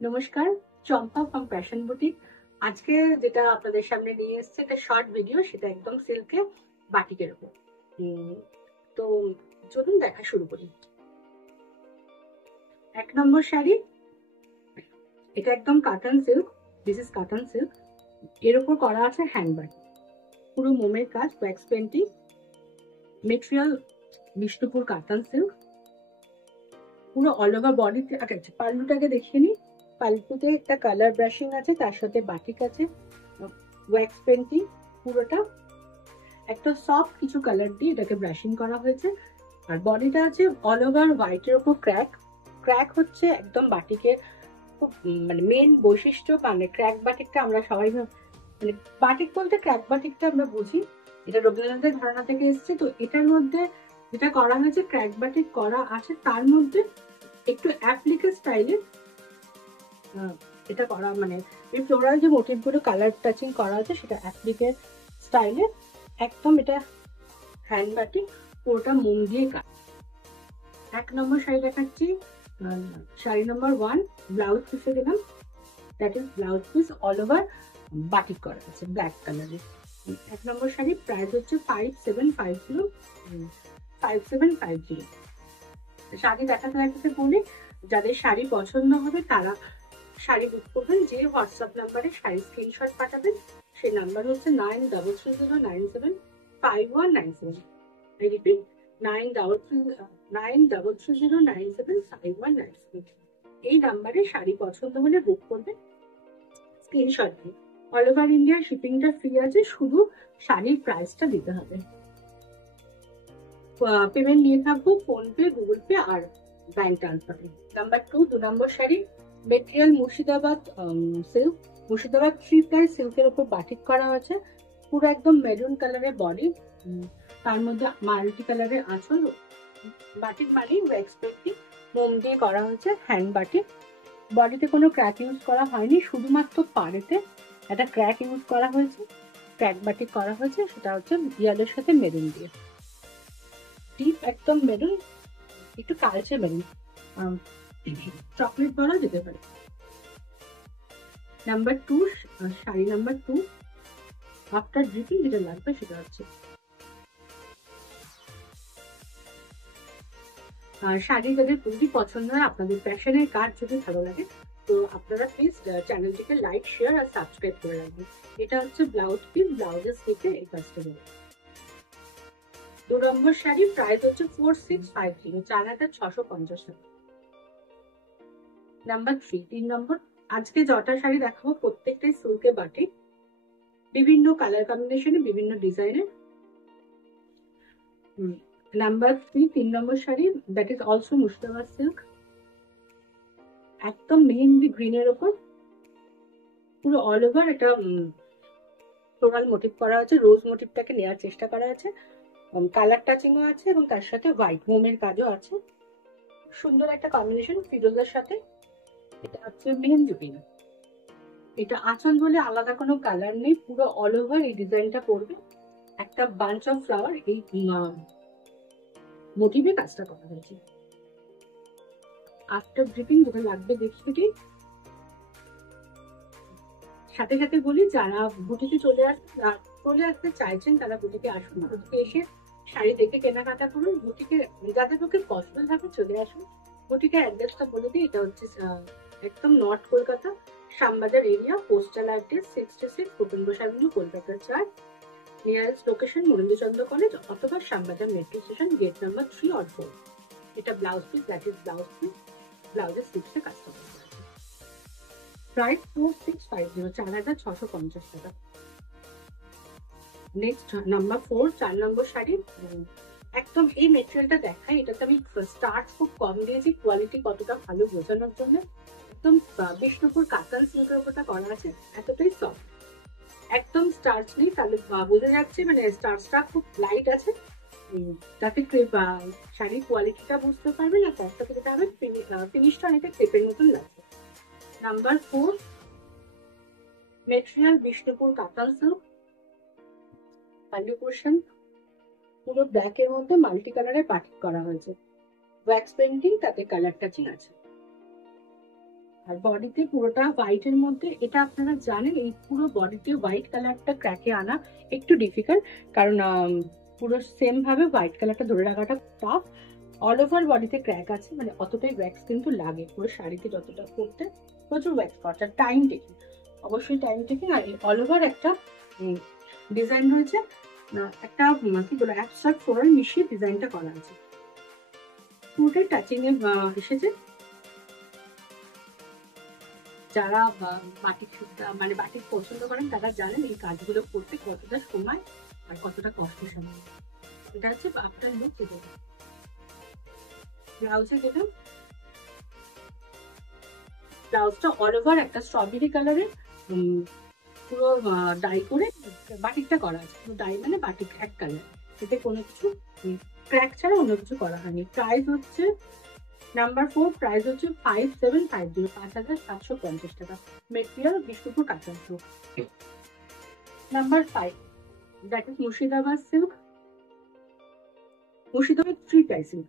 নমস্কার, চম্পা from fashion boutique. আজকে যেটা আপনাদের সামনে নিয়ে এসেছে একটা শর্ট ভিডিও, সেটা একদম সিল্কে বাটিকের উপর। তো চলুন দেখা শুরু করি। 1 নম্বর শাড়ি, এটা একদম cotton silk, this is cotton silk. এর উপর করা আছে হ্যান্ডবার্ক, পুরো মোমের কাজ, wax painting, material Bishnupur cotton silk, পুরো অল ওভার বডিতে। আচ্ছা, পাল্লুটাকে দেখিয়ে নিই। পাল্লুতে একটা কালার ব্রাশিং আছে, তার সাথে বাটিক আছে, ওয়্যাক্স পেন্টিং, পুরোটা একটা সফট কিছু কালার দিয়ে এটাকে ব্রাশিং করা হয়েছে। আর বডিটা আছে অল ওভার হোয়াইটের উপর ক্র্যাক হচ্ছে একদম বাটিকের খুব মানে মেন বৈশিষ্ট্য। মানে ক্র্যাক বাটিকটা আমরা সবাই মানে বাটিক বলতে ক্র্যাক বাটিকটা আমরা বুঝি, এটা রবীন্দ্রনাথের ধারণা থেকে এসছে। তো এটার মধ্যে যেটা করা হয়েছে, ক্র্যাক বাটিক করা আছে, তার মধ্যে একটু অ্যাপ্লিকে স্টাইলে এটা করা, মানে এই ফ্লোরাল যে মোটিভগুলো কালার টাচিং করা আছে সেটা অ্যাপ্লিকের স্টাইলে একদম। এটা হ্যান্ড বাটিক, পুরোটা মোম দিয়ে কাজ। 1 নম্বর শাড়ি দেখাচ্ছি, শাড়ি নম্বর 1। ব্লাউজ পিসে দিলাম, that is blouse piece all over batik করা আছে ব্ল্যাক কালারের। 1 নম্বর শাড়ি, প্রাইস হচ্ছে 5750। 5750 শাড়ি দেখাতে দেখাতে বলি, যাদের শাড়ি পছন্দ হবে তারা শাড়ি বুক করবেন। যে হোয়াটসঅ্যাপ নাম্বারে শাড়ি স্ক্রিনশট পাঠাবেন, সেই নাম্বার হচ্ছে 9330975197। I repeat, 9330975197। এই নাম্বারে শাড়ি পছন্দ হলে বুক করবেন স্ক্রিনশট দিয়ে। অল ওভার ইন্ডিয়া শিপিংটা ফ্রি আছে, শুধু শাড়ির প্রাইসটা দিতে হবে। পেমেন্ট নিয়ে থাকবো ফোনপে, গুগল পে আর ব্যাংক ট্রান্সফারে। Number 2, 2 number sari, material Murshidabad silk, Murshidabad 3 ply সিল্কের উপর বাটিক করা আছে, পুরো একদম মেরুন কালারের বডি, তার মধ্যে মাল্টি কালারের আঁচল। বাটিক মানে ওয়্যাক্স পেন্টিং মোম দিয়ে করা হয়েছে, হ্যান্ড বাটিক। বডিতে কোনো ক্র্যাক ইউজ করা হয়নি, শুধুমাত্র পাড়েতে একটা ক্র্যাক ইউজ করা হয়েছে, ক্র্যাক বাটিক করা হয়েছে, সেটা হচ্ছে ইয়ালোর সাথে মেরুন দিয়ে। ডিপ একদম মেরুন, একটু কালচে মেরুন, চকলেট বলা যেতে পারে। Number 2, sari number 2। After dripping যেটা লাগবে সেটা হচ্ছে শাড়ি যাদের খুবই পছন্দ হয়, আপনাদের প্যাশনের কাজ যদি ভালো লাগে, তো আপনারা প্লিজ চ্যানেলটিকে লাইক, শেয়ার আর সাবস্ক্রাইব করে রাখবেন। এটা হচ্ছে ব্লাউজ পিস, ব্লাউজের স্লিপে এই কাজটা হবে। 2 নম্বর শাড়ি, প্রাইস হচ্ছে 4650, 4650 টাকা। নাম্বার 3, 3 নম্বর। আজকে যটা শাড়ি দেখাবো প্রত্যেকটাই সিল্কে বাটিক, বিভিন্ন কালার কম্বিনেশনে, বিভিন্ন ডিজাইনের। Number 3, 3 number sari, that is also Murshidabad silk, একদম মেহেন্দি গ্রিনের ওপর পুরো অল ওভার এটা ফ্লোরাল মোটিভ করা আছে, রোজ মোটিভটাকে নেওয়ার চেষ্টা করা আছে, কালার টাচিংও আছে এবং তার সাথে হোয়াইট মোমের কাজও আছে। সুন্দর একটা কম্বিনেশন ফিরোজের সাথে। এটা হচ্ছে মেহেন্দি পিঙ্ক। এটা আঁচল বলে আলাদা কোনো কালার নেই, পুরো অল ওভার এই ডিজাইনটা করবে একটা বাঞ্চ অফ ফ্লাওয়ার, এই মোটিভে কাজটা করা হয়েছে। আফটার ড্রিপিং যেটা লাগবে দেখিয়ে সাথে সাথে বলি, যারা বুটিকে চলে আসতে চাইছেন তারা বুটিকে আসুন, বুটিকে এসে শাড়ি দেখে কেনাকাটা করুন। বুটিকে যাদের পক্ষে পসিবল থাকে চলে আসুন। বুটিকের অ্যাড্রেসটা বলে দিই, এটা হচ্ছে একদম north Kolkata, Shyambazar area, postal address 66 Gopendra avenue, Kolkata 4। Nearest location Manindrachandra college অথবা Shyambazar metro station, gate number 3 or 4। এটা blouse piece, that is blouse piece, ব্লাউজের স্লিপসে কাজটা করতে আছে। প্রাইস 4650, 4650 টাকা। নেক্সট নাম্বার 4, 4 নম্বর শাড়ি, একদম এই মেটেরিয়ালটা দেখাই। এটাতে আমি স্টার্চ খুব কম দিয়েছি, কোয়ালিটি কতটা ভালো বোঝানোর জন্য। একদম বিষ্ণুপুর কাতান সিল্কের উপরটা করা আছে, এতটাই সফট, একদম স্টার্চ নেই, তাহলে বোঝা যাচ্ছে মানে স্টার্চটা খুব লাইট আছে। তাতে শাড়ির কোয়ালিটিটা বুঝতে পারবেন, আর তার সাথে যেটা হবে ফিনিশটা অনেকটা ক্রেপের মতন লাগছে। নাম্বার 4, মেটেরিয়াল বিষ্ণুপুর কাতান সিল্ক, পাল্লু পোর্শন পুরো ব্ল্যাক এর মধ্যে মাল্টি কালারের বাটিক করা হয়েছে, ওয়্যাক্স পেন্টিং, তাতে কালার টাচিং আছে। আর বডিতে পুরোটা হোয়াইটের মধ্যে, এটা আপনারা জানেন এই পুরো বডিতে হোয়াইট কালারটা ক্র্যাকে আনা একটু ডিফিকাল্ট, কারণ পুরো সেম ভাবে হোয়াইট কালারটা ধরে রাখাটা টাফ। অল ওভার বডিতে ক্র্যাক আছে, মানে অতটাই ওয়্যাক্স কিন্তু লাগে পুরো শাড়িতে যতটা করতে, প্রচুর ওয়্যাক্স করছে। টাইম টেকিং, অবশ্যই টাইম টেকিং। আর অল ওভার একটা ডিজাইন রয়েছে, একটা কি বলে অ্যাবস্ট্রাক্ট ফ্লোরাল মিশিয়ে ডিজাইনটা করা আছে, পুরোটাই টাচিং এ এসেছে। যারা বাটিক মানে বাটিক পছন্দ করেন তারা জানেন এই কাজগুলো করতে কতটা সময় আর কতটা কষ্ট সময়। এটা হচ্ছে আফটার লুক। ব্লাউজে গেলাম, ব্লাউজটা অল ওভার একটা স্ট্রবেরি কালারের পুরো ডাই করে বাটিকটা করা আছে, পুরো ডাই মানে বাটিক এক কালার, এতে কোনো কিছু ক্র্যাক ছাড়া অন্য কিছু করা হয়নি। প্রাইস হচ্ছে নাম্বার 4, প্রাইস হচ্ছে 5750, 5750 টাকা। মেটেরিয়াল বিষ্ণুপুর কাঁচা silk. Number 5, that is Murshidabad silk. Murshidabad 3 pricing,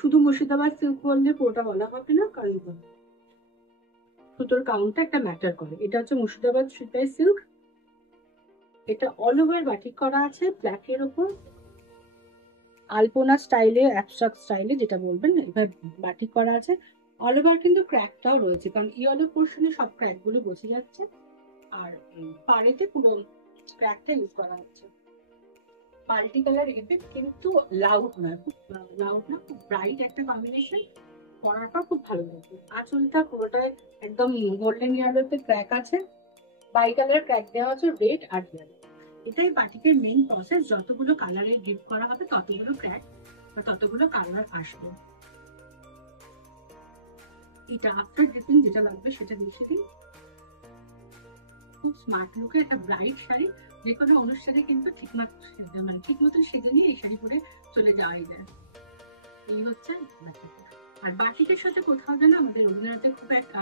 শুধু মুর্শিদাবাদ সিল্ক বললে পুরোটা বলা হবে না, কারণ সুতোর কাউন্টটা একটা ম্যাটার করে। এটা হচ্ছে মুর্শিদাবাদ 3 প্রাইস সিল্ক। এটা অল ওভার বাটিক করা আছে ব্ল্যাকের উপর, আলপনা স্টাইলে, অ্যাবস্ট্রাক্ট স্টাইলে যেটা বলবেন, এবার বাটিক করা আছে। অল ওভার কিন্তু ক্র্যাকটাও রয়েছে, কারণ ইয়েলো পোর্শনে সব ক্র্যাক গুলো বসে যাচ্ছে, আর পাড়েতে পুরো ক্র্যাকটা ইউজ করা হচ্ছে। মাল্টি কালার এফেক্ট, কিন্তু লাউড নয়, খুব লাউড না, খুব ব্রাইট একটা কম্বিনেশন। পরার পর খুব ভালো লাগবে। আঁচলটা পুরোটাই একদম গোল্ডেন ইয়েলোতে ক্র্যাক আছে, বাই কালার ক্র্যাক দেওয়া আছে, রেড আর ইয়েলো। এটাই বাটিকের মেইন প্রসেস, যতগুলো কালারের ডিপ করা হবে ততগুলো ক্র্যাক বা ততগুলো কালার আসবে। এটা আফটার ডিপিং যেটা লাগবে সেটা দেখিয়ে দিই। খুব স্মার্ট লুকের একটা ব্রাইট শাড়ি, যে কোনো অনুষ্ঠানে কিন্তু ঠিক মতো সেজে নিয়ে এই শাড়ি পরে চলে যাওয়াই যায়। এই হচ্ছে আর বাটিকের সাথে কোথাও যেন আমাদের রবীন্দ্রনাথের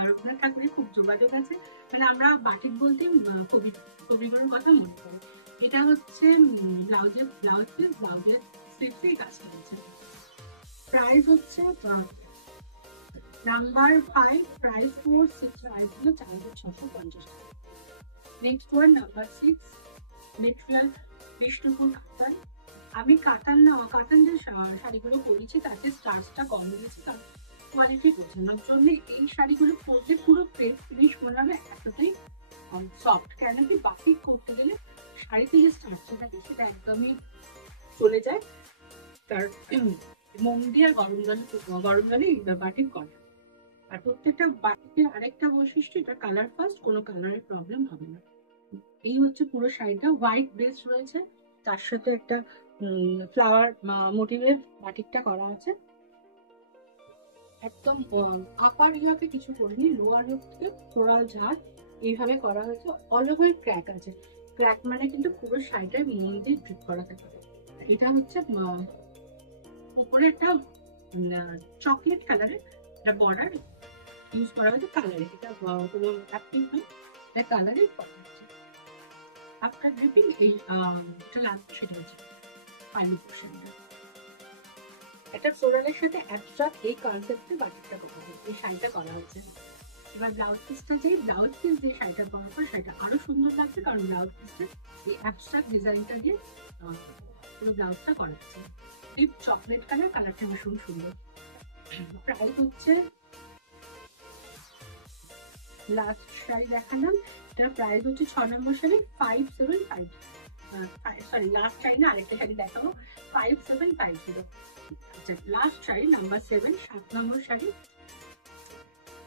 রবীন্দ্রনাথ ঠাকুরের খুব যোগাযোগ আছে, মানে আমরা বাটিক বলতে কবিগুলোর কথা মনে করি। এটা হচ্ছে ব্লাউজের স্লিভসে কাজটা হচ্ছে। প্রাইস হচ্ছে নাম্বার 5, প্রাইস 4, 6, প্রাইস হলো 4650 টাকা। Next one number 6, material Bishnupur কাতান। আমি কাতান যে শাড়িগুলো পরেছি তাতে স্টার্চটা কম দিয়েছি, কারণ কোয়ালিটি বোঝানোর জন্য। এই শাড়িগুলো পরলে পুরো ফিনিশ মনে হবে এতটাই সফট, কেন কি বাটিক করতে গেলে শাড়িতে যে স্টার্চটা থাকে সেটা একদমই চলে যায়, তার মোম দিয়ে আর গরম জলে বাটিক করে। আর প্রত্যেকটা বাটিকের আরেকটা বৈশিষ্ট্য, এটা কালার ফাস্ট, কোনো কালারের প্রবলেম হবে না। এই হচ্ছে পুরো শাড়িটা, হোয়াইট বেস রয়েছে, তার সাথে একটা ফ্লাওয়ার মোটিভের বাটিকটা করা আছে। একদম আপার ইয়াকে কিছু করিনি, লোয়ার ইয়োক থেকে ফ্লোরাল ঝাড় এইভাবে করা হয়েছে। অল ওভার ক্র্যাক আছে, ক্র্যাক মানে কিন্তু পুরো শাড়িটা মিলিয়ে দিয়ে ড্রিপ করা থাকে। এটা হচ্ছে উপরে একটা চকলেট কালারের একটা বর্ডার ইউজ করা হয়েছে কালারে, এটা কোনো অ্যাপ্লিক নয়, এটা কালারে করা হচ্ছে। আফটার ড্রিপিং এই এটা লাগবে, সেটা হচ্ছে ফাইনাল পোর্শনটা। একটা ফ্লোরালের সাথে অ্যাবস্ট্রাক্ট এই কনসেপ্টে বাটিকটা করা হয়েছে, এই শাড়িটা করা হয়েছে। এবার ব্লাউজ পিসটা যে ব্লাউজ পিস দিয়ে শাড়িটা করার পর শাড়িটা আরো সুন্দর লাগছে, কারণ ব্লাউজ পিসটা এই অ্যাবস্ট্রাক্ট ডিজাইনটা দিয়ে পুরো ব্লাউজটা করা হচ্ছে। ডিপ চকলেট কালারটা ভীষণ সুন্দর। প্রাইস হচ্ছে, লাস্ট শাড়ি দেখালাম, এটার প্রাইস হচ্ছে 6 নম্বর শাড়ি 5750, সরি লাস্ট শাড়ি না, আরেকটা শাড়ি দেখাবো 5750। আচ্ছা, লাস্ট শাড়ি নাম্বার 7, 7 নম্বর শাড়ি।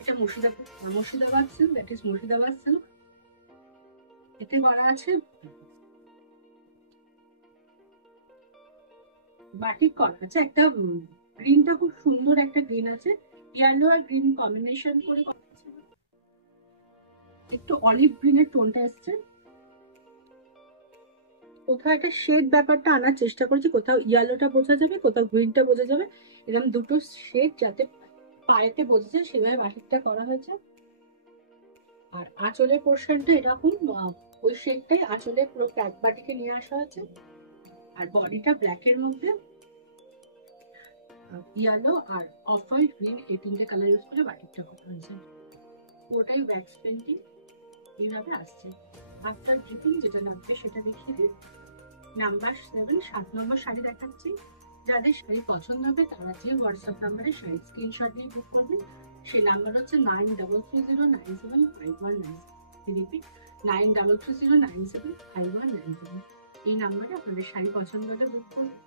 এটা Murshidabad silk, that is Murshidabad silk. এতে করা আছে বাটিক করা আছে, একটা গ্রিনটা খুব সুন্দর একটা গ্রিন আছে, ইয়েলো আর গ্রিন কম্বিনেশন করে করা আছে, একটু অলিভ গ্রিনের টোনটা এসছে। কোথাও একটা শেড ব্যাপারটা আনার চেষ্টা করেছি, কোথাও ইয়েলোটা বোঝা যাবে, কোথাও গ্রিনটা বোঝা যাবে, এরকম দুটো শেড যাতে পায়েতে বোঝা যায় সেভাবে বাটিকটা করা হয়েছে। আর আঁচলের পোর্শনটা এরকম ওই শেডটাই আঁচলে পুরো ক্র্যাক বাটিকে নিয়ে আসা হয়েছে। আর বডিটা ব্ল্যাকের মধ্যে ইয়েলো আর অফ হোয়াইট গ্রিন, এই তিনটে কালার ইউজ করে বাটিকটা করা হয়েছে। পুরোটাই ওয়্যাক্স পেন্টিং এইভাবে আসছে। আফটার ড্রিপিং যেটা লাগবে সেটা দেখিয়ে দিই। নাম্বার 7, 7 নম্বর শাড়ি দেখাচ্ছি। যাদের শাড়ি পছন্দ হবে তারা যে হোয়াটসঅ্যাপ নাম্বারে শাড়ি স্ক্রিনশট দিয়ে বুক করবেন। সেই নাম্বার হচ্ছে 9330975197। রিপিট, 9330975197। এই নাম্বারে আপনাদের শাড়ি পছন্দ হলে বুক করবেন।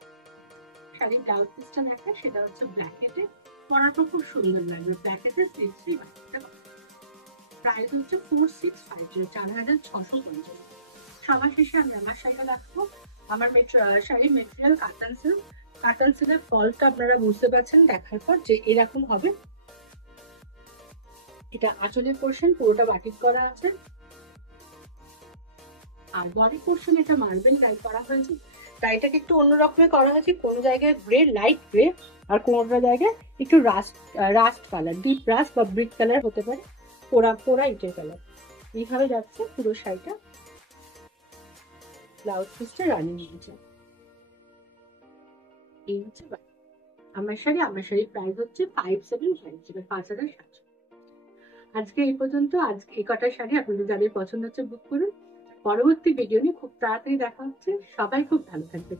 শাড়ির ব্লাউজ পিসটা দেখা, সেটা হচ্ছে ব্ল্যাকেটে, পরাটা খুব সুন্দর লাগবে। ব্ল্যাকেটে সিক্সটি প্রাইস হচ্ছে 4650, 4650। সবার শেষে আমি আমার শাড়িটা রাখবো। আমার শাড়ির মেটেরিয়াল কাতান সিল্ক। কাতান সিল্কের ফলটা আপনারা বুঝতে পারছেন দেখার পর যে এরকম হবে। এটা আঁচলের পোর্শন পুরোটা বাটিক করা আছে, আর বডি পোর্শন এটা মার্বেল ডাই করা হয়েছে। ডাইটাকে একটু অন্য রকমের করা হয়েছে, কোন জায়গায় গ্রে, লাইট গ্রে, আর কোনটা জায়গায় একটু রাস্ট কালার, ডিপ রাস্ট বা ব্রিক কালার হতে পারে, পোড়া পোড়া ইটের কালার। এইভাবে যাচ্ছে পুরো শাড়িটা। ব্লাউজ পিসটা রানিং নিয়েছে। এই হচ্ছে আমার শাড়ির প্রাইস হচ্ছে 5750, 5700। আজকে এই পর্যন্ত। আজকে এই কটা শাড়ি আপনাদের যাদের পছন্দ হচ্ছে বুক করুন। পরবর্তী ভিডিও নিয়ে খুব তাড়াতাড়ি দেখা হচ্ছে। সবাই খুব ভালো থাকবে।